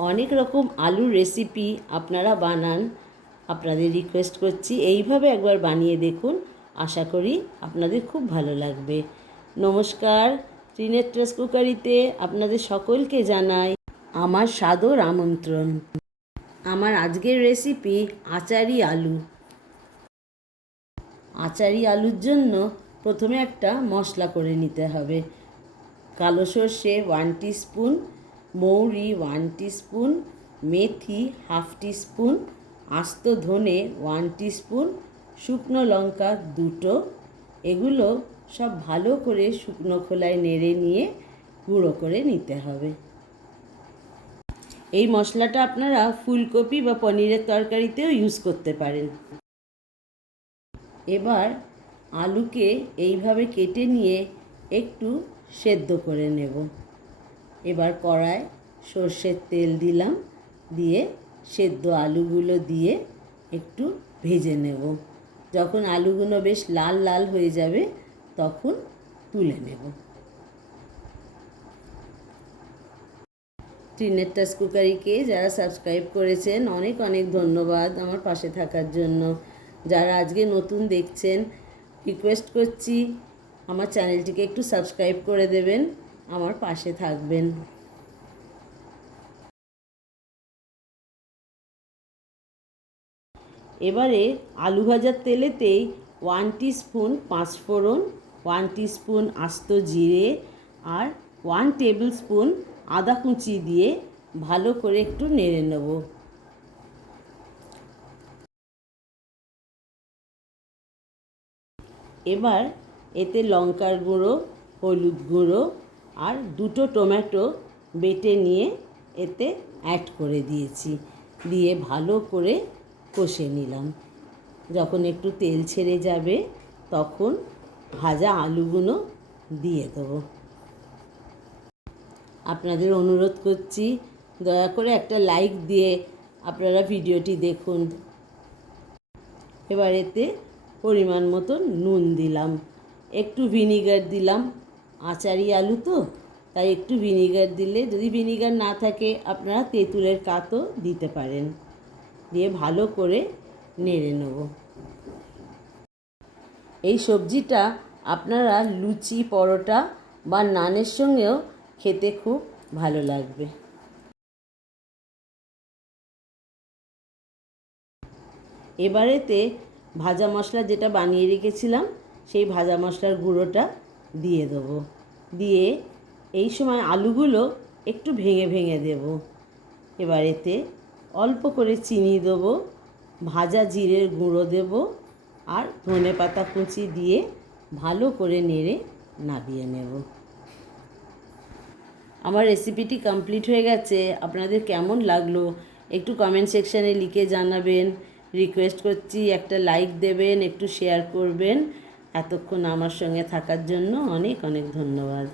অনেক রকম আলুর রেসিপি আপনারা বানান, আপনাদের রিকোয়েস্ট করছি এইভাবে একবার বানিয়ে দেখুন, আশা করি আপনাদের খুব ভালো লাগবে। নমস্কার, ত্রিনেত্রাস কুকারিতে আপনাদের সকলকে জানাই আমার সাদর আমন্ত্রণ। আমার আজকের রেসিপি আচারি আলু। আচারি আলুর জন্য প্রথমে একটা মশলা করে নিতে হবে। কালো সর্ষে 1 টিস্পুন, মৌরি 1 টিস্পুন, মেথি 1/2 টিস্পুন, আস্ত ধনে 1 টিস্পুন, শুকনো লঙ্কা 2টো। এগুলো সব ভালো করে শুকনো খোলায় নেড়ে নিয়ে গুঁড়ো করে নিতে হবে। এই মশলাটা আপনারা ফুলকপি বা পনিরের তরকারিতেও ইউজ করতে পারেন। এবার আলুকে এইভাবে কেটে নিয়ে একটু সেদ্ধ করে নেব। এবার কড়ায় সর্ষের তেল দিলাম, দিয়ে সেদ্ধ আলুগুলো দিয়ে একটু ভেজে নেব। যখন আলুগুলো বেশ লাল লাল হয়ে যাবে তখন তুলে নেব। ত্রিনেত্রাস কুকারিকে যারা সাবস্ক্রাইব করেছেন অনেক অনেক ধন্যবাদ আমার পাশে থাকার জন্য। যারা আজকে নতুন দেখছেন, রিকোয়েস্ট করছি আমার চ্যানেলটিকে একটু সাবস্ক্রাইব করে দেবেন, আমার পাশে থাকবেন। এবারে আলু ভাজার তেলেতেই 1 টিস্পুন পাঁচফোড়ন, 1 টিস্পুন আস্ত জিরে আর 1 টেবিল স্পুন আদা কুচি দিয়ে ভালো করে একটু নেড়ে নেব। এবার এতে লঙ্কার গুঁড়ো, হলুদ গুঁড়ো আর 2টো টমেটো বেটে নিয়ে এতে অ্যাড করে দিয়েছি, দিয়ে ভালো করে কষে নিলাম। যখন একটু তেল ছেড়ে যাবে তখন ভাজা আলুগুলো দিয়ে দেবো। আপনাদের অনুরোধ করছি দয়া করে একটা লাইক দিয়ে আপনারা ভিডিওটি দেখুন। এবার এতে পরিমাণ মতো নুন দিলাম, একটু ভিনিগার দিলাম। আচারি আলু তো, তাই একটু ভিনিগার দিলে, যদি ভিনিগার না থাকে আপনারা তেঁতুলের কাতও দিতে পারেন। দিয়ে ভালো করে নেড়ে নেব। এই সবজিটা আপনারা লুচি, পরোটা বা নানের সঙ্গেও খেতে খুব ভালো লাগবে। এবারেতে ভাজা মশলা যেটা বানিয়ে রেখেছিলাম সেই ভাজা মশলার গুঁড়োটা দিয়ে দেবো। দিয়ে এই সময় আলুগুলো একটু ভেঙে ভেঙে দেব। এবার এতে অল্প করে চিনি দেবো, ভাজা জিরের গুঁড়ো দেব আর ধনেপাতা কুচি দিয়ে ভালো করে নেড়ে নামিয়ে নেব। আমার রেসিপিটি কমপ্লিট হয়ে গেছে। আপনাদের কেমন লাগলো একটু কমেন্ট সেকশানে লিখে জানাবেন। রিকোয়েস্ট করছি একটা লাইক দেবেন, একটু শেয়ার করবেন। এতক্ষণ আমার সঙ্গে থাকার জন্য অনেক অনেক ধন্যবাদ।